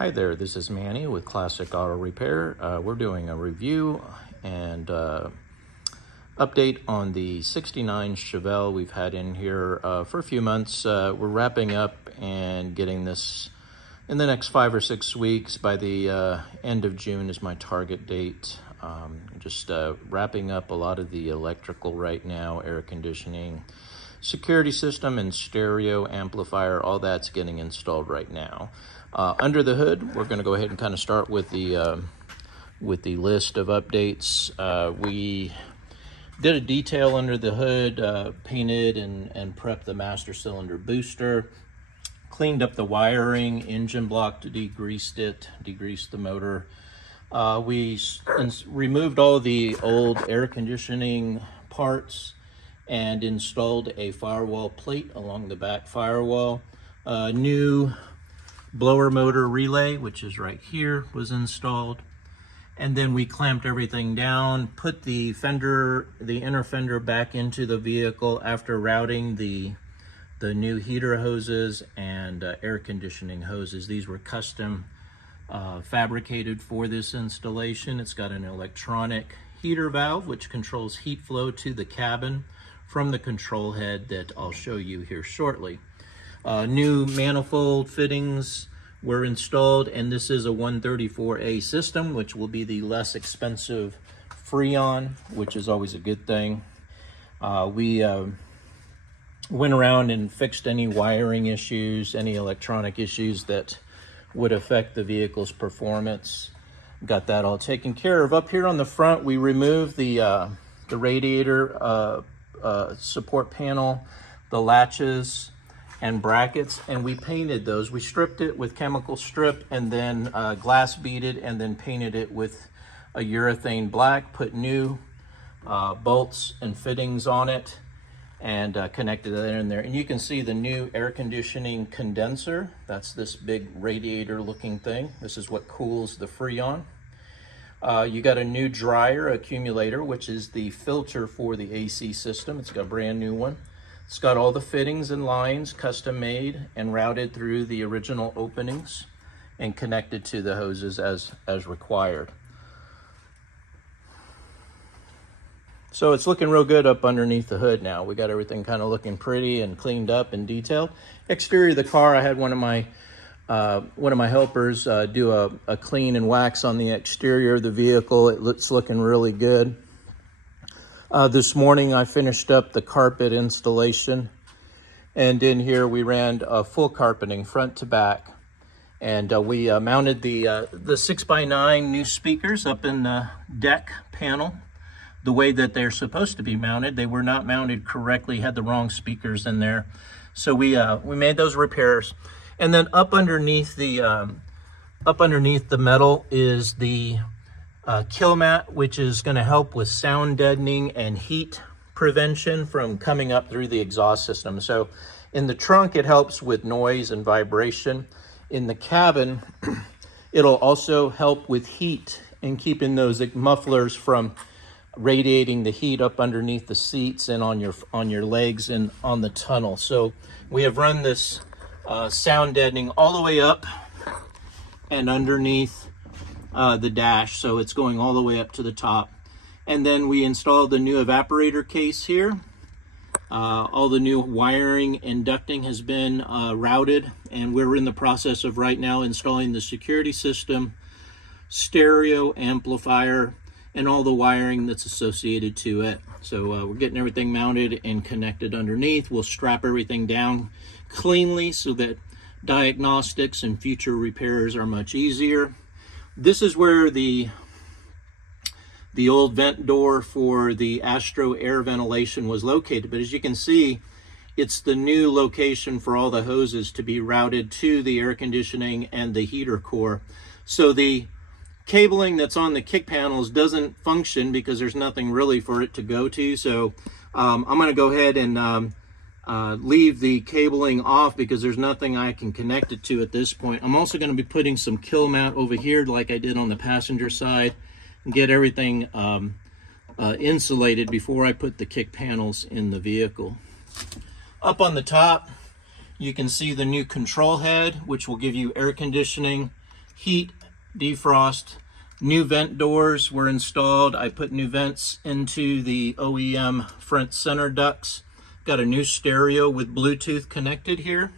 Hi there, this is Manny with Classic Auto Repair. We're doing a review and update on the 69 Chevelle we've had in here for a few months. We're wrapping up and getting this in the next 5 or 6 weeks. By the end of June is my target date. Just wrapping up a lot of the electrical right now, air conditioning, security system, and stereo amplifier. All that's getting installed right now. Under the hood, we're going to go ahead and kind of start with the list of updates. We did a detail under the hood, painted and prepped the master cylinder booster, cleaned up the wiring, engine block, degreased the motor. We removed all the old air conditioning parts and installed a firewall plate along the back firewall. New blower motor relay, which is right here, was installed. And then we clamped everything down, put the inner fender back into the vehicle after routing the new heater hoses and air conditioning hoses. These were custom fabricated for this installation. It's got an electronic heater valve which controls heat flow to the cabin from the control head that I'll show you here shortly. New manifold fittings were installed, and this is a 134A system, which will be the less expensive Freon, which is always a good thing. We went around and fixed any wiring issues, any electronic issues that would affect the vehicle's performance. Got that all taken care of. Up here on the front, we removed the radiator support panel, the latches and brackets, and we painted those. We stripped it with chemical strip and then glass beaded and then painted it with a urethane black, put new bolts and fittings on it and connected that in there. And you can see the new air conditioning condenser. That's this big radiator looking thing. This is what cools the Freon. You got a new dryer accumulator, which is the filter for the AC system. It's got a brand new one. It's got all the fittings and lines custom made and routed through the original openings and connected to the hoses as required. So it's looking real good up underneath the hood now. We got everything kind of looking pretty and cleaned up and detailed. Exterior of the car, I had one of my helpers do a clean and wax on the exterior of the vehicle. It's looking really good. This morning I finished up the carpet installation, and in here we ran full carpeting front to back, and we mounted the 6x9 new speakers up in the deck panel the way that they're supposed to be mounted. They were not mounted correctly, had the wrong speakers in there, so we made those repairs. And then up underneath the metal is the kill mat, which is going to help with sound deadening and heat prevention from coming up through the exhaust system. So in the trunk, it helps with noise and vibration. In the cabin, it'll also help with heat and keeping those mufflers from radiating the heat up underneath the seats and on your legs and on the tunnel. So we have run this sound deadening all the way up and underneath the dash, so it's going all the way up to the top. And then we installed the new evaporator case here. All the new wiring and ducting has been routed, and we're in the process of right now installing the security system, stereo amplifier, and all the wiring that's associated to it. So we're getting everything mounted and connected underneath. We'll strap everything down cleanly so that diagnostics and future repairs are much easier. This is where the old vent door for the Astro air ventilation was located, but as you can see, it's the new location for all the hoses to be routed to the air conditioning and the heater core. So the cabling that's on the kick panels doesn't function because there's nothing really for it to go to. So I'm going to go ahead and leave the cabling off because there's nothing I can connect it to at this point. I'm also going to be putting some kill mat over here like I did on the passenger side and get everything insulated before I put the kick panels in the vehicle. Up on the top, you can see the new control head, which will give you air conditioning, heat, defrost. New vent doors were installed. I put new vents into the OEM front center ducts. Got a new stereo with Bluetooth connected here.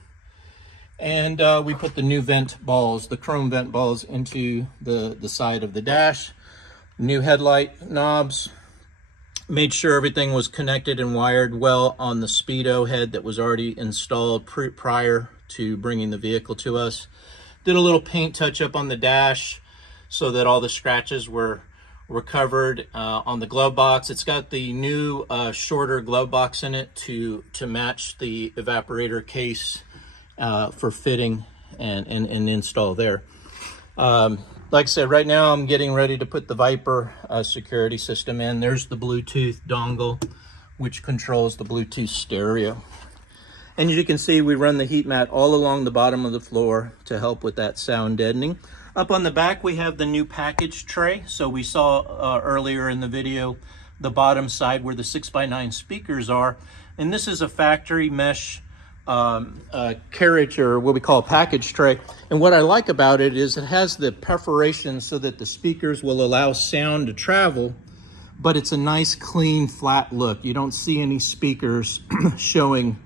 And we put the new vent balls, the chrome vent balls, into the side of the dash. New headlight knobs. Made sure everything was connected and wired well on the speedo head that was already installed prior to bringing the vehicle to us. Did a little paint touch up on the dash so that all the scratches were covered. On the glove box, it's got the new shorter glove box in it to match the evaporator case for fitting and install there. Like I said, right now I'm getting ready to put the Viper security system in. There's the Bluetooth dongle, which controls the Bluetooth stereo. And as you can see, we run the heat mat all along the bottom of the floor to help with that sound deadening. Up on the back, we have the new package tray. So we saw earlier in the video, the bottom side where the 6x9 speakers are. And this is a factory mesh carriage, or what we call a package tray. And what I like about it is it has the perforation so that the speakers will allow sound to travel, but it's a nice clean flat look. You don't see any speakers showing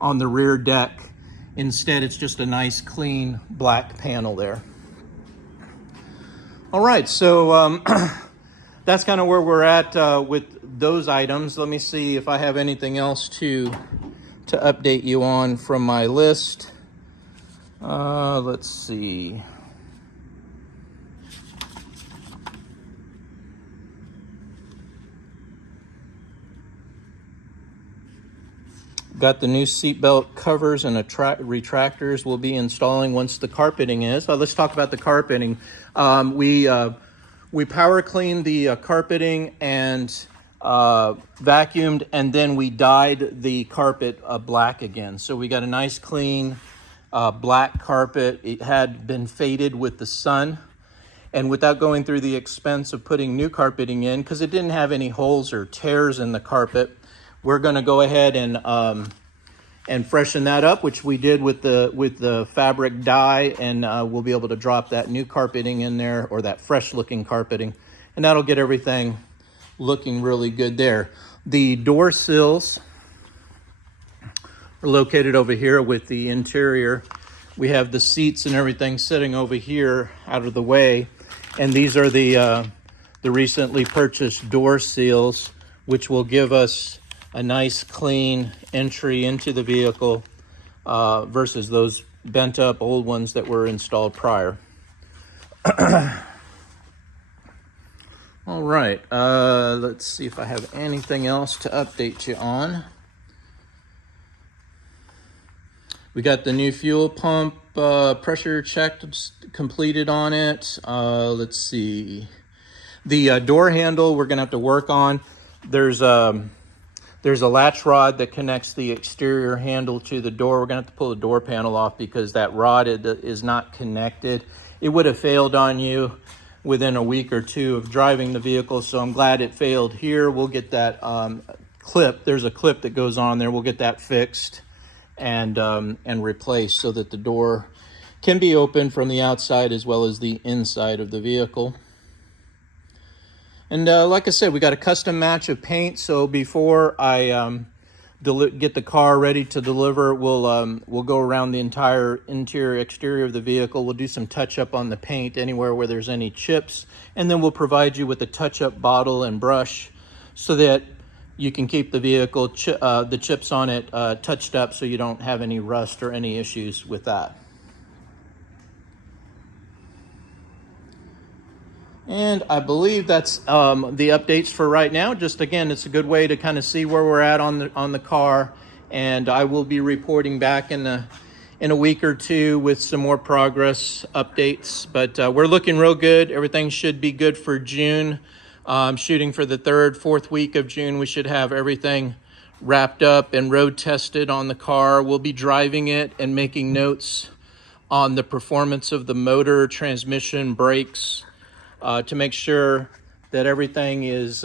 on the rear deck. Instead, it's just a nice clean black panel there. All right, so that's kind of where we're at with those items. Let me see if I have anything else to update you on from my list. Let's see. Got the new seatbelt covers and retractors we'll be installing once the carpeting is. Let's talk about the carpeting. We power cleaned the carpeting and vacuumed, and then we dyed the carpet black again. So we got a nice clean black carpet. It had been faded with the sun, and without going through the expense of putting new carpeting in, because it didn't have any holes or tears in the carpet, we're going to go ahead and freshen that up, which we did with the fabric dye, and we'll be able to drop that new carpeting in there, or that fresh looking carpeting, and that'll get everything looking really good there. The door sills are located over here with the interior. We have the seats and everything sitting over here out of the way, and these are the recently purchased door seals, which will give us a nice clean entry into the vehicle versus those bent up old ones that were installed prior. All right, let's see if I have anything else to update you on. We got the new fuel pump pressure check completed on it. Let's see. The door handle we're gonna have to work on. There's a latch rod that connects the exterior handle to the door. We're gonna have to pull the door panel off because that rod is not connected. It would have failed on you within a week or two of driving the vehicle, so I'm glad it failed here. We'll get that clip. There's a clip that goes on there. We'll get that fixed and replaced so that the door can be opened from the outside as well as the inside of the vehicle. And like I said, we got a custom match of paint, so before I get the car ready to deliver, we'll go around the entire interior, exterior of the vehicle. We'll do some touch-up on the paint anywhere where there's any chips, and then we'll provide you with a touch-up bottle and brush so that you can keep the vehicle, the chips on it touched up so you don't have any rust or any issues with that. And I believe that's the updates for right now. Just again, it's a good way to kind of see where we're at on the car, and I will be reporting back in a week or two with some more progress updates. But we're looking real good. Everything should be good for June. Shooting for the 3rd, 4th week of June. We should have everything wrapped up and road tested on the car. We'll be driving it and making notes on the performance of the motor, transmission, brakes, to make sure that everything is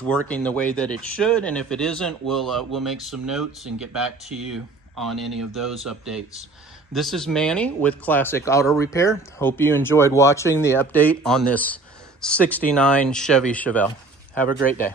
working the way that it should. And if it isn't, we'll make some notes and get back to you on any of those updates. This is Manny with Classic Auto Repair. Hope you enjoyed watching the update on this 69 Chevy Chevelle. Have a great day.